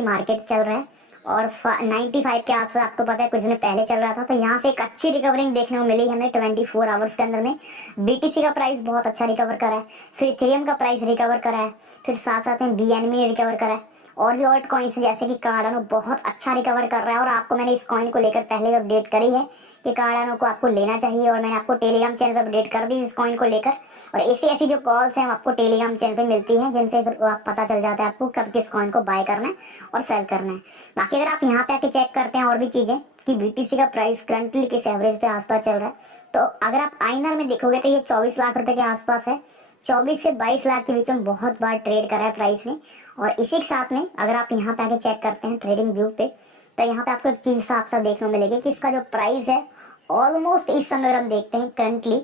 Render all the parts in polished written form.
की मार्केट चल रहा है और 95 के आसपास आपको पता है कुछ दिन पहले चल रहा था। तो यहाँ से एक अच्छी रिकवरिंग देखने को मिली हमें 24 आवर्स के अंदर में। बीटीसी का प्राइस बहुत अच्छा रिकवर करा है, फिर इथेरियम का प्राइस रिकवर करा है, फिर साथ साथ में बीएनबी ने रिकवर करा है और भी ऑल्ट कॉइन्स जैसे कि कार्डानो बहुत अच्छा रिकवर कर रहा है। और आपको मैंने इस कॉइन को लेकर पहले अपडेट करी है कि कार्डानो को आपको लेना चाहिए और मैंने आपको टेलीग्राम चैनल पर अपडेट कर दी इस कॉइन को लेकर। और ऐसी ऐसी जो कॉल्स हैं आपको टेलीग्राम चैनल पे मिलती हैं जिनसे फिर आप पता चल जाता है आपको कब किस कॉइन को बाय करना है और सेल करना है। बाकी अगर आप यहाँ पे आके चेक करते हैं और भी चीज़ें कि बीटीसी का प्राइस करंटली किस एवरेज पे आसपास चल रहा है, तो अगर आप आईएनआर में देखोगे तो ये 24 लाख रुपए के आसपास है। 24 से 22 लाख के बीच में बहुत बार ट्रेड करा है प्राइस ने। और इसी के साथ में अगर आप यहाँ पे आके चेक करते हैं ट्रेडिंग व्यू पे, तो यहाँ पे आपको एक चीज साफ साफ देखने को मिलेगी कि इसका जो प्राइस है ऑलमोस्ट इस समय अगर हम देखते हैं करंटली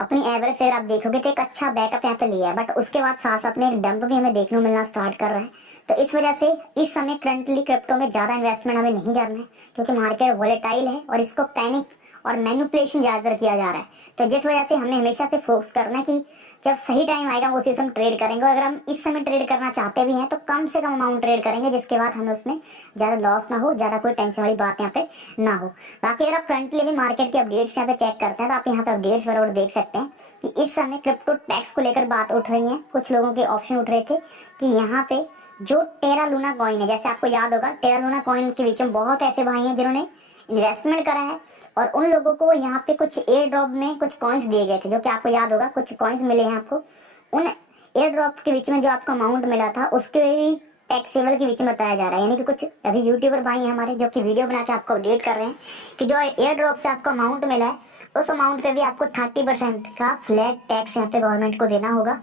अपनी एवरेज से अगर आप देखोगे तो एक अच्छा बैकअप यहाँ पे लिया है, बट उसके बाद साथ साथ में एक डंप भी हमें देखने को मिलना स्टार्ट कर रहा है। तो इस वजह से इस समय करंटली क्रिप्टो में ज्यादा इन्वेस्टमेंट हमें नहीं करना है क्योंकि मार्केट वॉलेटाइल है और इसको पैनिक और मैनिपुलेशन ज्यादातर किया जा रहा है। तो जिस वजह से हमें हमेशा से फोकस करना है कि जब सही टाइम आएगा उसी समय ट्रेड करेंगे। और अगर हम इस समय ट्रेड करना चाहते भी हैं तो कम से कम अमाउंट ट्रेड करेंगे जिसके बाद हमें उसमें ज़्यादा लॉस ना हो, ज़्यादा कोई टेंशन वाली बात यहाँ पे ना हो। बाकी अगर आप करंटली भी मार्केट के अपडेट्स यहाँ पे चेक करते हैं तो आप यहाँ पे अपडेट्स बराबर देख सकते हैं कि इस समय क्रिप्टो टैक्स को लेकर बात उठ रही है। कुछ लोगों के ऑप्शन उठ रहे थे कि यहाँ पे जो टेरा लूना कॉइन है, जैसे आपको याद होगा टेरा लूना कॉइन के बीच में बहुत ऐसे भाई हैं जिन्होंने इन्वेस्टमेंट करा है और उन लोगों को यहाँ पे कुछ एयर ड्रॉप में कुछ कॉइन्स दिए गए थे, जो कि आपको याद होगा कुछ कॉइन्स मिले हैं आपको। उन एयर ड्रॉप के बीच में जो आपका अमाउंट मिला था उसके भी टैक्सेबल के बीच में बताया जा रहा है। यानी कि कुछ अभी यूट्यूबर भाई हैं हमारे जो कि वीडियो बना के आपको अपडेट कर रहे हैं कि जो एयर ड्रॉप से आपको अमाउंट मिला है उस अमाउंट पे भी आपको 30% का फ्लैट टैक्स यहाँ पे गवर्नमेंट को देना होगा।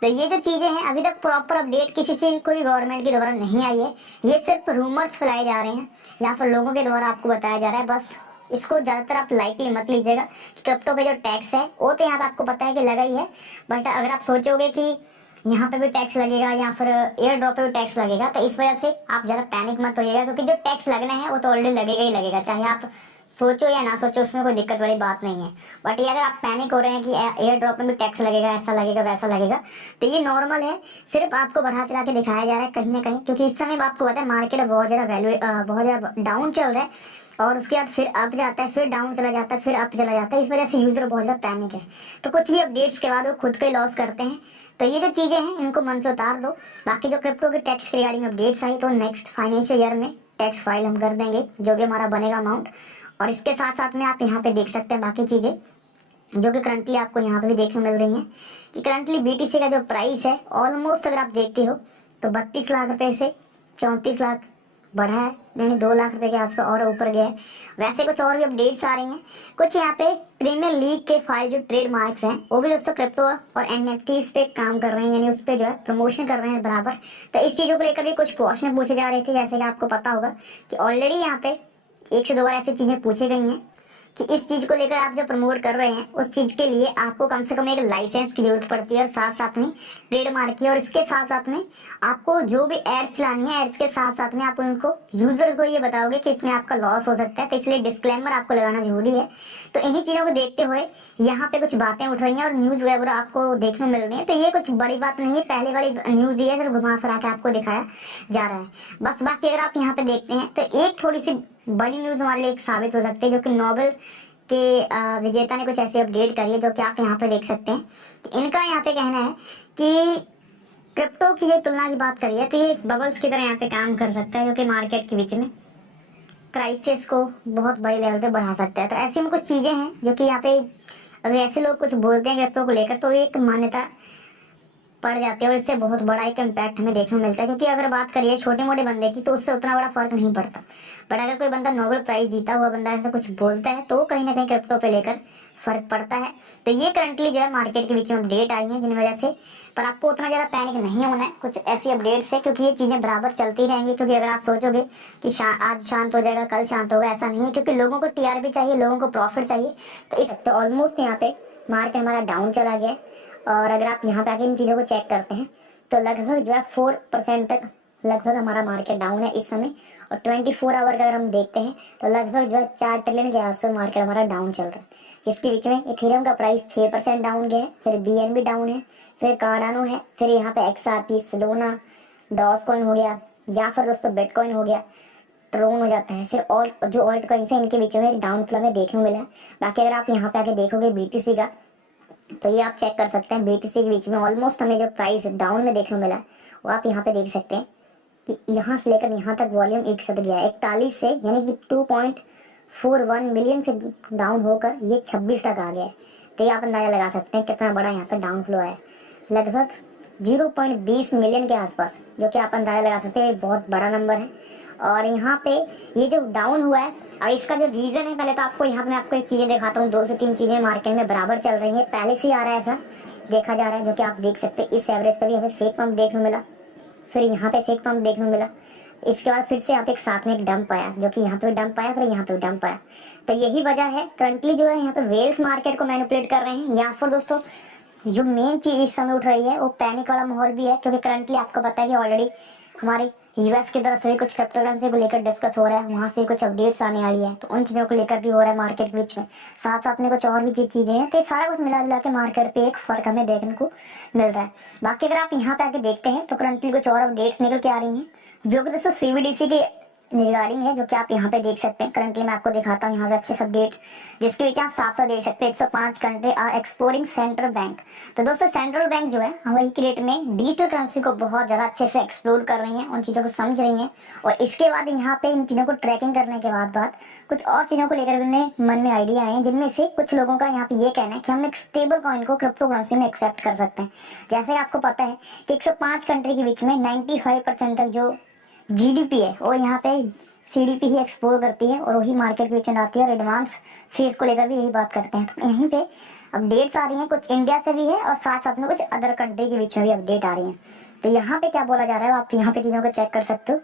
तो ये जो चीजें हैं अभी तक प्रॉपर अपडेट किसी से कोई गवर्नमेंट के द्वारा नहीं आई है, ये सिर्फ रूमर्स फैलाए जा रहे हैं या फिर लोगों के द्वारा आपको बताया जा रहा है। बस इसको ज्यादातर आप लाइटली मत लीजिएगा कि क्रिप्टो पे जो टैक्स है वो तो यहाँ पे आपको पता है कि लगा ही है, बट अगर आप सोचोगे कि यहाँ पे भी टैक्स लगेगा या फिर एयर ड्रॉप पे भी टैक्स लगेगा तो इस वजह से आप ज्यादा पैनिक मत होइएगा क्योंकि जो टैक्स लगना है वो तो ऑलरेडी लगेगा ही लगेगा, चाहे आप सोचो या ना सोचो उसमें कोई दिक्कत वाली बात नहीं है। बट ये अगर आप पैनिक हो रहे हैं कि एयर ड्रॉप में भी टैक्स लगेगा, ऐसा लगेगा वैसा लगेगा, तो ये नॉर्मल है, सिर्फ आपको बढ़ा चढ़ा के दिखाया जा रहा है कहीं ना कहीं। क्योंकि इस समय आपको पता है मार्केट बहुत ज्यादा वैल्यू बहुत ज्यादा डाउन चल रहा है और उसके बाद फिर अप जाता है, फिर डाउन चला जाता है, फिर अप चला जाता है। इस वजह से यूजर बहुत ज्यादा पैनिक है, तो कुछ भी अपडेट्स के बाद वो खुद का ही लॉस करते हैं। तो ये जो चीजें हैं इनको मन से उतार दो। बाकी जो क्रिप्टो के टैक्स के रिगार्डिंग अपडेट्स आई तो नेक्स्ट फाइनेंशियल ईयर में टैक्स फाइल हम कर देंगे जो भी हमारा बनेगा अमाउंट। और इसके साथ साथ में आप यहाँ पे देख सकते हैं बाकी चीजें जो कि करंटली आपको यहाँ पे भी देखने मिल रही हैं कि करंटली बीटीसी का जो प्राइस है ऑलमोस्ट अगर आप देखते हो तो 32 लाख रुपए से 34 लाख बढ़ा है, यानी 2 लाख रुपए के आसपास और ऊपर गया है। वैसे कुछ और भी अपडेट्स आ रही हैं, कुछ यहाँ पे प्रीमियर लीग के फाइल जो ट्रेडमार्क्स हैं वो भी दोस्तों क्रिप्टो और एनएफटीज पे काम कर रहे हैं, यानी उस पे जो है प्रमोशन कर रहे हैं बराबर। तो इस चीजों को लेकर भी कुछ क्वेश्चन पूछे जा रहे थे, जैसे कि आपको पता होगा कि ऑलरेडी यहाँ पे 1 से 2 बार ऐसी चीजें पूछी गई हैं कि इस चीज को लेकर आप जो प्रमोट कर रहे हैं उस चीज के लिए आपको कम से कम एक लाइसेंस की जरूरत पड़ती है और साथ साथ में ट्रेडमार्क की, और इसके साथ साथ में आपको जो भी एड्स लानी है एड्स के साथ साथ में आप उनको यूजर्स को ये बताओगे कि इसमें आपका लॉस हो सकता है, तो इसलिए डिस्क्लेमर आपको लगाना जरूरी है। तो इन्हीं चीजों को देखते हुए यहाँ पे कुछ बातें उठ रही हैं और न्यूज वगैरह आपको देखने मिल रही है। तो ये कुछ बड़ी बात नहीं है, पहले वाली न्यूज ये सिर्फ घुमा फिरा के आपको दिखाया जा रहा है बस। बाकी अगर आप यहाँ पे देखते हैं तो एक थोड़ी सी बड़ी न्यूज हमारे लिए एक साबित हो सकती है, जो कि नोबेल के विजेता ने कुछ ऐसी अपडेट करी है जो कि आप यहाँ पे देख सकते हैं कि इनका यहाँ पे कहना है कि क्रिप्टो की ये तुलना की बात करी है तो ये बबल्स की तरह यहाँ पे काम कर सकता है, जो कि मार्केट के बीच में क्राइसिस को बहुत बड़े लेवल पे बढ़ा सकता है। तो ऐसी में कुछ चीजें हैं जो कि यहाँ पे अगर ऐसे लोग कुछ बोलते हैं क्रिप्टो को लेकर तो एक मान्यता पड़ जाती है और इससे बहुत बड़ा एक इम्पैक्ट हमें देखने को मिलता है। क्योंकि अगर बात करिए छोटे मोटे बंदे की तो उससे उतना बड़ा फर्क नहीं पड़ता, बट अगर कोई बंदा नोबेल प्राइज जीता हुआ बंदा ऐसा कुछ बोलता है तो कहीं ना कहीं क्रिप्टो पे लेकर फर्क पड़ता है। तो ये करंटली जो है मार्केट के बीच में अपडेट आई है जिन वजह से, पर आपको उतना ज्यादा पैनिक नहीं होना है कुछ ऐसी अपडेट्स है क्योंकि ये चीजें बराबर चलती रहेंगी। क्योंकि अगर आप सोचोगे कि आज शांत हो जाएगा कल शांत होगा, ऐसा नहीं है, क्योंकि लोगों को टीआरपी चाहिए, लोगों को प्रॉफिट चाहिए। तो इस ऑलमोस्ट यहाँ पे मार्केट हमारा डाउन चला गया है और अगर आप यहाँ पे आके इन चीजों को चेक करते हैं तो लगभग जो है 4% तक लगभग हमारा मार्केट डाउन है इस समय। और 24 आवर का अगर हम देखते हैं तो लगभग जो है 4 ट्रिलियन के आसपास मार्केट हमारा डाउन चल रहा है, जिसके बीच में इथेरियम का प्राइस 6% डाउन गया है, फिर बीएनबी डाउन है, फिर कार्डानो है, फिर यहाँ पे एक्सआरपी, सोलोना, डॉज कॉइन हो गया, या फिर दोस्तों बिटकॉइन हो गया, ट्रोन हो जाता है। फिर और जो ऑल्ट कॉइन्स है इनके बीच में एक डाउन फ्लो में देखने को मिला है। बाकी अगर आप यहाँ पे आके देखोगे बीटीसी का, तो ये आप चेक कर सकते हैं बीटीसी के बीच में ऑलमोस्ट हमें जो प्राइस डाउन में देखने को मिला है वो आप यहाँ पे देख सकते हैं कि यहाँ से लेकर यहाँ तक वॉल्यूम एक साथ गया है 41 से, यानी कि 2.41 मिलियन से डाउन होकर ये 26 तक आ गया है। तो ये आप अंदाजा लगा सकते हैं कितना बड़ा यहाँ पे डाउन फ्लो है, लगभग 0.20 मिलियन के आसपास, जो कि आप अंदाजा लगा सकते हैं ये बहुत बड़ा नंबर है। और यहाँ पे ये जो डाउन हुआ है, अब इसका जो रीजन है, पहले तो आपको यहाँ पे मैं आपको एक चीजें दिखाता हूँ। 2 से 3 चीजें मार्केट में बराबर चल रही है, पहले से ही आ रहा है ऐसा देखा जा रहा है, जो कि आप देख सकते हैं। इस एवरेज पे भी हमें फेक पंप देखने को मिला, फिर यहाँ पे फेक पंप देखने को मिला, इसके बाद फिर से यहाँ पे एक साथ में एक डंप आया, जो कि यहाँ पे भी डंप आया, फिर यहाँ पे भी डंप आया। तो यही वजह है करंटली जो है यहाँ पे वेल्स मार्केट को मैनिपुलेट कर रहे हैं। यहाँ पर दोस्तों जो मेन चीज इस समय उठ रही है वो पैनिक वाला माहौल भी है, क्योंकि करंटली आपको पता है कि ऑलरेडी हमारे यूएस की तरफ से भी कुछ क्रिप्टो करेंसी को लेकर डिस्कस हो रहा है, वहां से कुछ अपडेट्स आने वाली है, तो उन चीजों को लेकर भी हो रहा है मार्केट के बीच में। साथ साथ में कुछ और भी चीजें हैं, तो ये सारा कुछ मिला जुला के मार्केट पे एक फर्क हमें देखने को मिल रहा है। बाकी अगर आप यहाँ पे आके देखते हैं तो करंटली कुछ और अपडेट्स निकल के आ रही हैं, जो कि दोस्तों सीबीडीसी के रिगार्डिंग है, जो कि आप यहाँ पे देख सकते हैं। करंटली मैं आपको दिखाता हूँ यहाँ से अच्छे से अपडेट, जिसके बीच आप साफ साफ देख सकते हैं 105 country are exploring central bank. तो दोस्तों सेंट्रल बैंक जो है हमारी क्रिएट में डिजिटल करेंसी को बहुत ज्यादा अच्छे से एक्सप्लोर कर रही है, उन चीजों को समझ रही है, और इसके बाद यहाँ पे इन चीजों को ट्रैकिंग करने के बाद कुछ और चीजों को लेकर उन्हें मन में आइडिया आए हैं, जिनमें से कुछ लोगों का यहाँ पे ये कहना है कि हम एक स्टेबल कॉइन को क्रिप्टो करेंसी में एक्सेप्ट कर सकते हैं। जैसे आपको पता है कि 105 कंट्री के बीच में 95% तक जो जीडीपी है वो यहाँ पे सीडीपी ही एक्सप्लोर करती है, और वही मार्केट के बीच में आती है, और एडवांस फेज को लेकर भी यही बात करते हैं। तो यहीं पे अपडेट्स आ रही हैं, कुछ इंडिया से भी है और साथ साथ में कुछ अदर कंट्री के बीच में भी अपडेट आ रही हैं। तो यहाँ पे क्या बोला जा रहा है आप यहाँ पे चीजों को चेक कर सकते हो।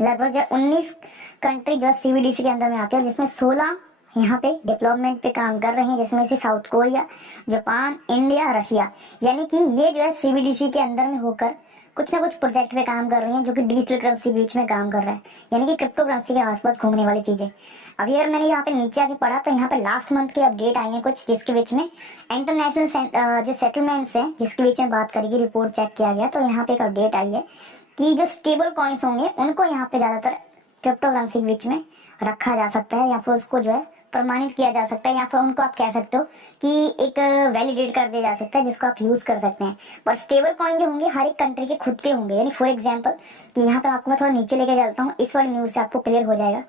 लगभग जो 19 कंट्री जो है सीबीडीसी के अंदर में आती है, जिसमें 16 यहाँ पे डेवलपमेंट पे काम कर रही हैं, जिसमें से south Korea, Japan, India, Russia, यानी कि ये जो है सीबीडीसी के अंदर में होकर कुछ ना कुछ प्रोजेक्ट पे काम कर रही हैं, जो कि डिजिटल करेंसी के बीच में काम कर रहा है, यानी कि क्रिप्टो करेंसी के आसपास घूमने वाली चीजें। अभी अगर मैंने यहाँ पे नीचे आके पढ़ा तो यहाँ पे लास्ट मंथ के अपडेट आई है कुछ, जिसके बीच में इंटरनेशनल जो सेटलमेंट्स हैं जिसके बीच में बात करेगी, रिपोर्ट चेक किया गया, तो यहाँ पे एक अपडेट आई है कि जो स्टेबल कॉइन्स होंगे उनको यहाँ पे ज्यादातर क्रिप्टो करेंसी के बीच में रखा जा सकता है, या फिर उसको जो है प्रमाणित किया जा सकता है, या फिर उनको आप कह सकते हो कि एक वैलिडेट कर दिया जा सकता है, जिसको आप यूज कर सकते हैं। पर स्टेबल कॉइन जो होंगे हर एक कंट्री के खुद के होंगे, यानी फॉर एग्जांपल कि यहाँ पे आपको मैं थोड़ा नीचे लेके चलता हूँ, इस वाली न्यूज से आपको क्लियर हो जाएगा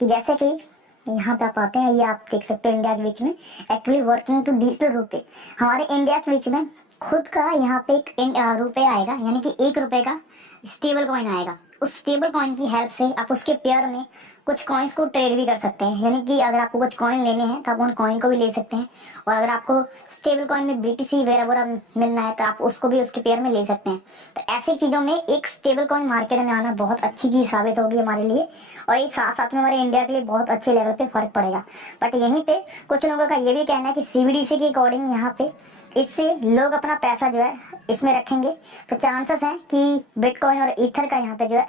कि जैसे कि यहाँ पे आप आते हैं, ये आप देख सकते हो इंडिया के बीच में एक्चुअली वर्किंग टू डिजिटल रुपए, हमारे इंडिया के बीच में खुद का यहाँ पे एक रुपये आएगा, यानी कि 1 रुपए का स्टेबल कॉइन आएगा। उस स्टेबल कॉइन की हेल्प से आप उसके पेयर में कुछ कॉइन्स को ट्रेड भी कर सकते हैं, यानी कि अगर आपको कुछ कॉइन लेने हैं तो आप उन कॉइन को भी ले सकते हैं, और अगर आपको स्टेबल कॉइन में बीटीसी वगैरह मिलना है तो आप उसको भी उसके पेयर में ले सकते हैं। तो ऐसी चीजों में एक स्टेबल कॉइन मार्केट में आना बहुत अच्छी चीज साबित होगी हमारे लिए, और ये साथ साथ में हमारे इंडिया के लिए बहुत अच्छे लेवल पे फर्क पड़ेगा। बट यहीं पे कुछ लोगों का ये भी कहना है कि सीबीडीसी के अकॉर्डिंग यहाँ पे इससे लोग अपना पैसा जो है इसमें रखेंगे, तो चांसेस हैं कि बिटकॉइन और ईथर का यहाँ पे जो है